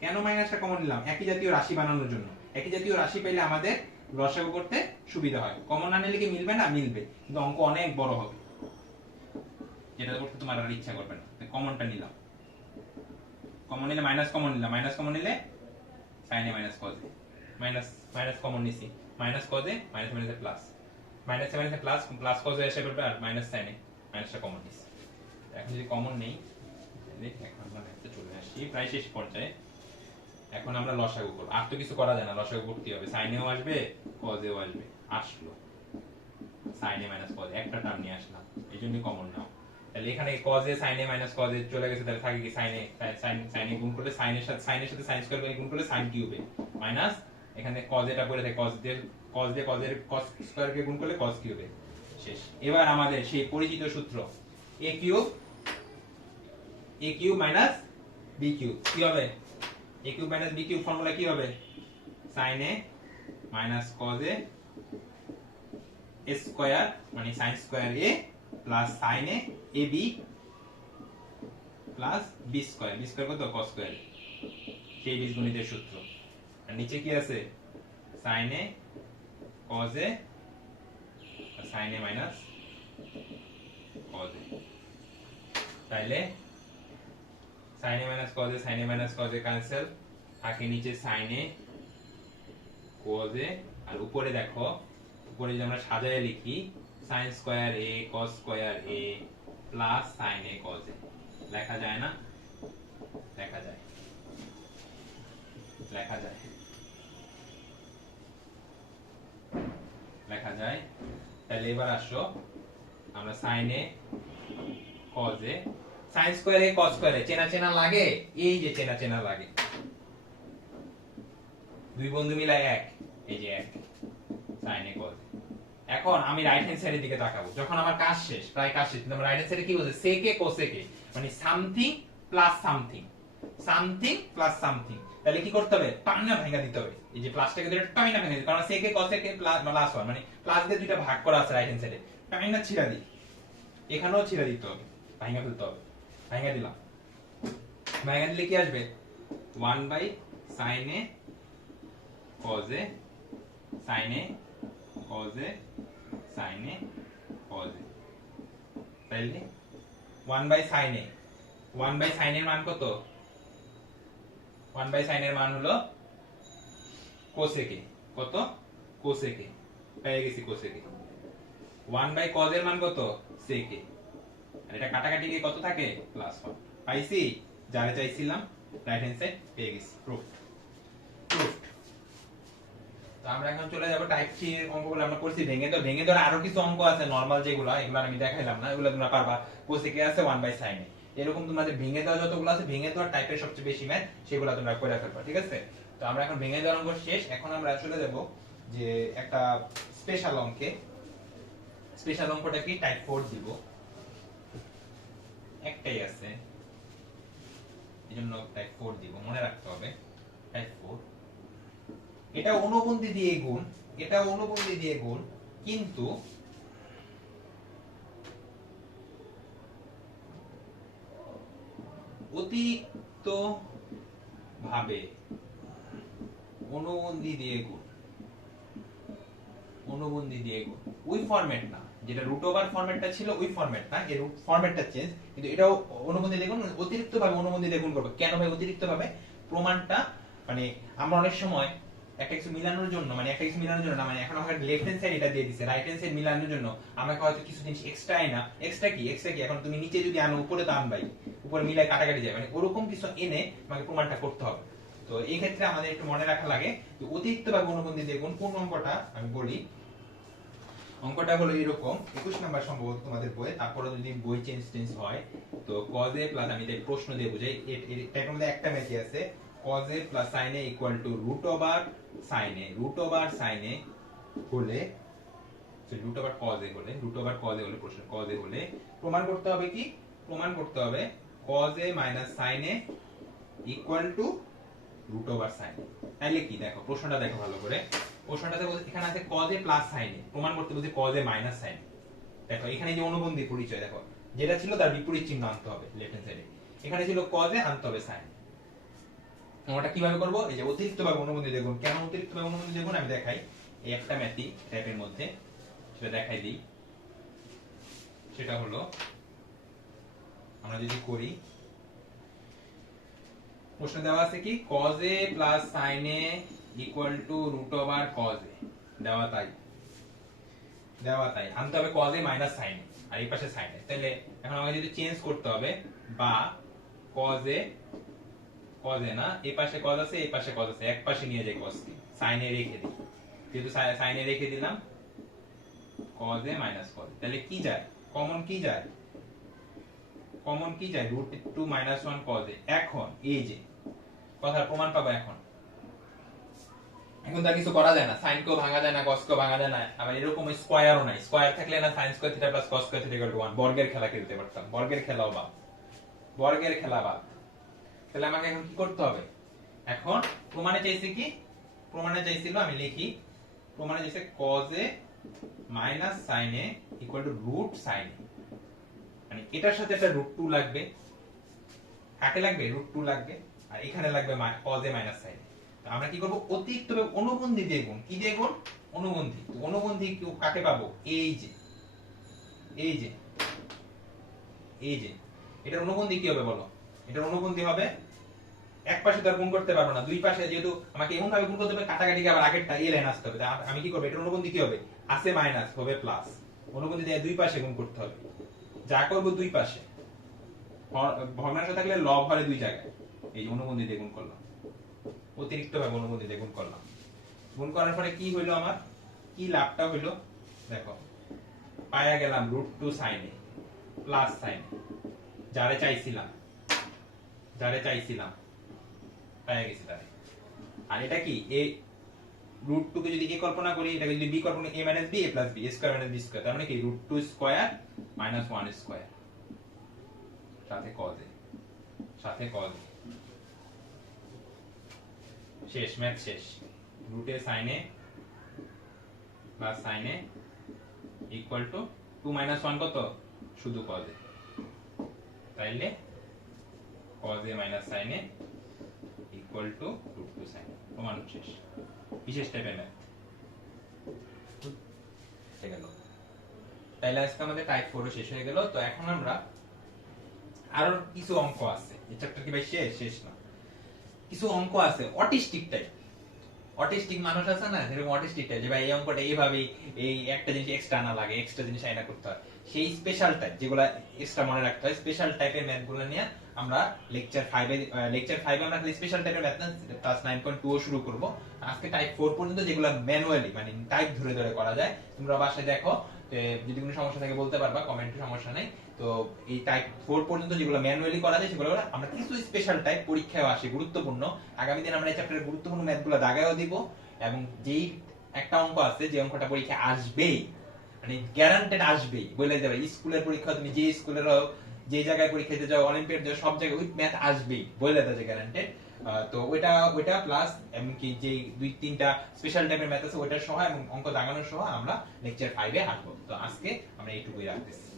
কেন মাইনাসটা কমন নিলাম? একই জাতীয় রাশি বানানোর জন্য। একই জাতীয় রাশি পাইলে আমাদের লসাগু করতে সুবিধা হয়। কমন না নিলে কি মিলবে না? মিলবে, কিন্তু অঙ্ক অনেক বড় হবে, যেটা করতে তোমার আর ইচ্ছা করবে না। কমনটা নিলাম, কমন নিলে মাইনাস কমন নিলাম, মাইনাস কমন নিলে sin a minus cos a, minus minus common নিছি, মাইনাস cos a মাইনাস মাইনাসে প্লাস, মাইনাসে মাইনাসে প্লাস, প্লাস cos a এসে পড়বে আর মাইনাস sin a, মাইনাসটা কমন নিছি। এখন যদি কমন নেই তাহলে এখন আমরা একটা চলে আসি প্রায় শেষ পর্যায়ে। এখন আমরা লসাগু করব, আর তো কিছু করা যায় না, লসাগু করতে হবে। sin a ও আসবে, cos a ও আসবে, আসলো sin a minus cos a, একটা টার্ম নিয়ে আসলাম, এইজন্যই কমন নাও। তাহলে এখানে cos a sin a minus cos a চলে গেছে, তাহলে থাকে কি sin a sin a গুণ করলে sin এর সাথে sin স্কয়ার গুণ করলে sin কিউবে মাইনাস এখানে cos এটা পড়ে থাকে, cos দিয়ে cos এর cos স্কয়ার কে গুণ করলে cos কিউবে, শেষ। এবার আমাদের সেই পরিচিত সূত্র a cube minus b cube কি হবে? a cube minus b cube formula কি হবে? sin a minus cos a square মানে sin square a plus sin a ab plus b square, b square কত? cos স্কয়ার, সেই বীজগণিতের সূত্র। আর নিচে কি আছে? sin a cos a আর sin a minus cos a। তাইলে sin a minus cos a sin a minus cos a cancel, থাকে নিচে sin a cos a, আর উপরে দেখো, উপরে যদি আমরা সাজায় লিখি sin square a cos square a plus sin a cos a, লেখা যায় না? লেখা যায়, লেখা যায়, লেখা যায়। তাহলে এবার আসো আমরা sin a cos a sin square a cos square a চেনা চেনা লাগে, এই যে চেনা চেনা লাগে, দুই বন্ধু মিলায় এক, এই যে এক, sin a cos a। এখন আমি রাইট হ্যান্ড সাইডের দিকে তাকাবো, যখন আমার কাজ শেষ, প্রায় কাজ শেষ, কিন্তু আমার রাইট হ্যান্ড সাইডে কি বলছে? sec a cos a, মানে something plus something, something plus something. তাহলে কি করতে হবে? টাইনা ভাঙা দিতে হবে, এই যে প্লাসটাকে ধরে টাইনা ভাঙা দিতে, কারণ sec a cos a plus 1 মানে প্লাস দিয়ে দুইটা ভাগ করা আছে রাইট হ্যান্ড সাইডে, টাইনা ছিড়া দিই, এখানেও ছিড়া দিতে হবে, ভাঙা ফেলতে হবে। ভাঙা দিলাম, ভাঙা দিলে কি আসবে? 1/sin a cos a sin a cos a sin a cos a, তাইলে 1/sin a, 1/sin এর মান কত? 1/sin এর মান হলো cosec a, কত? cosec a, পেয়ে গেছি cosec a। 1/cos এর মান কত? sec a, আর এটা কাটাকাটি গিয়ে কত থাকে? +1 পাইছি, যারে চাইছিলাম রাইট হ্যান্ড সাইড পেয়ে গেছি, প্রুফ প্রুফ। তো আমরা এখন চলে যাব টাইপ 3 এর অঙ্কগুলো আমরা করছি ভেঙে ধরে, ভেঙে ধরে আরো কিছু অঙ্ক আছে নরমাল যেগুলো, এগুলো আমি দেখাইলাম না, এগুলো তোমরা পারবা। cosec আছে 1/sin a, এরকম তোমাদের ভেঙে দেওয়া যতগুলো আছে, ভেঙে দেওয়ার টাইপের সবচেয়ে বেশি ম্যাথ, সেগুলো তোমরা করে ফেলবা, ঠিক আছে? তো আমরা এখন ভেঙে দেওয়ার অঙ্ক শেষ, এখন আমরা চলে যাব যে একটা স্পেশাল অঙ্কে। স্পেশাল অঙ্কটা কি? টাইপ 4 দিব, একটাই আছে, এজন্য টাইপ 4 দিব, মনে রাখতে হবে টাইপ 4। এটা অনুবন্ধী দিয়ে গুণ, এটা অনুবন্ধী দিয়ে গুণ, কিন্তু অতিরিক্ত ভাবে অনুবন্ধী দিয়ে গুণ, অনুবন্ধী দিয়ে গুণ, ওই ফরম্যাট না যেটা রুট ওভার ফরম্যাটটা ছিল, ওই ফরম্যাট না, এর ফরম্যাটটা চেঞ্জ, কিন্তু এটাও অনুবন্ধী দিয়ে গুণ, অতিরিক্ত ভাবে অনুবন্ধী দিয়ে গুণ করবে। কেন ভাই অতিরিক্ত ভাবে? প্রমাণটা মানে আমরা অনেক সময় একটা কিছু মিলানোর জন্য, মানে একটা কিছু মিলানোর জন্য না, মানে এখন আমাকে লেফট হ্যান্ড সাইড এটা দিয়ে দিছে, রাইট হ্যান্ড সাইড মিলানোর জন্য আমাকে হয়তো কিছু জিনিস এক্সট্রা আয় না। এক্সট্রা কি এখন তুমি নিচে যদি আনো উপরে তো আনবাই, উপরে মিলাই কাটাকাটি যায়, মানে ওরকম কিছু এনে আমাকে প্রমাণটা করতে হবে। তো এই ক্ষেত্রে আমাদের একটু মনে রাখা লাগে যে অতিরিক্ত বা গুণবন্ধী দ্বিগুণ কোন অঙ্কটা আমি বলি। অঙ্কটা হলো এরকম, 21 নাম্বার সম্ভবত তোমাদের বইয়ে, তারপরে যদি বই চেঞ্জ হয় তো cos a প্লাস, আমি এটা প্রশ্ন দিয়ে বুঝাই, এটার মধ্যে একটা ম্যাথই আছে, cos a plus sin a equal to root over sin a, root over sin a হলে, রুট ওভার cos a হলে, রুট ওভার cos a হলে, প্রশ্ন cos a হলে প্রমাণ করতে হবে কি, প্রমাণ করতে হবে cos a minus sin a equal to root over sin a। তাহলে কি দেখো প্রশ্নটা দেখো ভালো করে, প্রশ্নটাতে বলছে এখানে আছে cos a plus sin a, প্রমাণ করতে বলছে cos a minus sin a। দেখো এখানে যে অনুবন্ধী পরিচয়, দেখো যেটা ছিল তার বিপরীত চিহ্ন আনতে হবে লেফট হ্যান্ড সাইডে, এখানে ছিল cos a, আনতে হবে sin a। আমরা কিভাবে করব, এই যে অতিরিক্ত ভাবে অনুবন্ধী দ্বিগুণ, কেন অতিরিক্ত ভাবে অনুবন্ধী দ্বিগুণ আমি দেখাই, এই একটা ম্যাথই টাইপের মধ্যে সেটা দেখাই দিই। সেটা হলো আমরা যদি করি, প্রশ্ন দেওয়া আছে কি cos a plus sin a equal to root over cos a, দেওয়া তাই আনতে হবে cos a minus sin a, আর এই পাশে sin a। তাহলে এখন আমাকে যদি চেঞ্জ করতে হবে, বা cos a না, এই পাশে cos আছে এই পাশে cos আছে, এক পাশে নিয়ে যাই cos কে, sin a রেখে দিই, যেহেতু sin a রেখে দিলাম, cos a minus cos a, তাহলে কি যায়, কমন কি যায়, রুট 2 মাইনাস 1 cos a। এখন এই যে কথার প্রমাণ পাবো, এখন তার কিছু করা যায় না, সাইন কেও ভাঙা যায় না, cos কেও ভাঙা যায় না, আবার এরকম স্কয়ারও নাই, স্কয়ার থাকলে না sin square theta plus cos square theta equal to 1, বর্গের খেলা খেলতে পারতাম, বর্গের খেলা বাদ। তাহলে আমাকে এখন কি করতে হবে, এখন প্রমাণে চাইছে কি, প্রমাণে চাইছিল, আমি লিখি, প্রমাণে চাইছে cos a minus sin a equal to root sin a, মানে এটার সাথে একটা রুট 2 লাগবে, কাকে লাগবে, রুট 2 লাগবে, আর এখানে লাগবে cos a minus sin a। তো আমরা কি করব, অতিরিক্ত অনুবন্ধী দ্বিগুণ, কি দ্বিগুণ, অনুবন্ধী। তো অনুবন্ধী কাকে পাবো, এই যে এটার অনুবন্ধী কি হবে বলো, এটার অনুবন্ধী হবে, এক পাশে তো আর গুণ করতে পারবো না, দুই পাশে যেহেতু আমাকে এমন ভাবে গুণ করতে হবে কাটাকাটি আবার আগেরটা এই লাইন আসতে হবে, আমি কি করব, এটার অনুবন্ধী কি হবে, আছে মাইনাস হবে প্লাস, অনুবন্ধী দিয়ে দুই পাশে গুণ করতে হবে, যা করব দুই পাশে, ভগ্নাংশ থাকলে লব হরে দুই জায়গায়, এই অনুবন্ধী দিয়ে গুণ করলাম, অতিরিক্ত ভাবে অনুবন্ধী দিয়ে গুণ করলাম, গুণ করার পরে কি হইলো, আমার কি লাভটা হইলো, দেখো পায়া গেলাম root 2 sin a plus sin a, যারে চাইছিলাম পায়া গেছি তারে। আর এটা কি, এই রুট 2 কে যদি a কল্পনা করি, এটাকে যদি b কল্পনা, a minus b, a plus b, a square minus b square, তার মানে কি রুট 2 স্কয়ার মাইনাস 1 স্কয়ার, সাথে cos a, শেষ, ম্যাথ শেষ, রুটে sin a plus sin a equal to 2 minus 1 কত, শুধু cos a, তাইলে cos a minus sin a equal to root 2 sin a, প্রমাণ শেষ। বিশেষ টাইপের ম্যাথ হয়ে গেল। তাইলে আজকে আমাদের টাইপ 4 শেষ হয়ে গেল। তো এখন আমরা আরো কিছু অঙ্ক আছে, এই চ্যাপ্টার কি ভাই শেষ না, কিছু অঙ্ক আছে অটিস্টিক টাইপ, অটিস্টিক মানুষ আছে না, যেরকম অটিস্টিক টাইপ, যে ভাই এই অঙ্কটা এইভাবে, এই একটা জিনিস এক্সট্রা না লাগে, এক্সট্রা জিনিস আইনা করতে হয়, সেই স্পেশাল টাইপ যেগুলা এক্সট্রা মনে রাখতে হয়, স্পেশাল টাইপের ম্যাথগুলো নিয়ে আমরা লেকচার 5 আমরা খালি স্পেশাল টাইপের ম্যাথ না, ক্লাস 9.2 ও শুরু করব। আজকে টাইপ 4 পর্যন্ত যেগুলো ম্যানুয়ালি, মানে টাইপ ধরে ধরে করা যায়, তোমরা বাসায় দেখো, যদি কোনো সমস্যা থাকে বলতে পারবা, কমেন্টে, সমস্যা নাই। তো এই টাইপ 4 পর্যন্ত যেগুলো ম্যানুয়ালি করা যায় সেগুলো আমরা কিছু স্পেশাল টাইপ পরীক্ষায় আসে গুরুত্বপূর্ণ, আগামী দিন আমরা এই চ্যাপ্টারের গুরুত্বপূর্ণ ম্যাথগুলো দাগায়ও দিব, এবং যেই একটা অঙ্ক আছে যে অঙ্কটা পরীক্ষা আসবেই, মানে গ্যারান্টেড আসবেই, বলে দেবে স্কুলের পরীক্ষা, তুমি যে স্কুলের যে জায়গায় পরীক্ষা দিতে যাও, অলিম্পিয়াড যাও, সব জায়গায় ওই ম্যাথ আসবেই, বলে দেবে গ্যারান্টেড। তো ওইটা প্লাস এমনকি যে 2-3টা স্পেশাল টাইপের ম্যাথ আছে ওইটার সহ এবং অঙ্ক দাগানোর সহ আমরা লেকচার 5 এ আসবো। তো আজকে আমরা এইটুকুই রাখতেছি।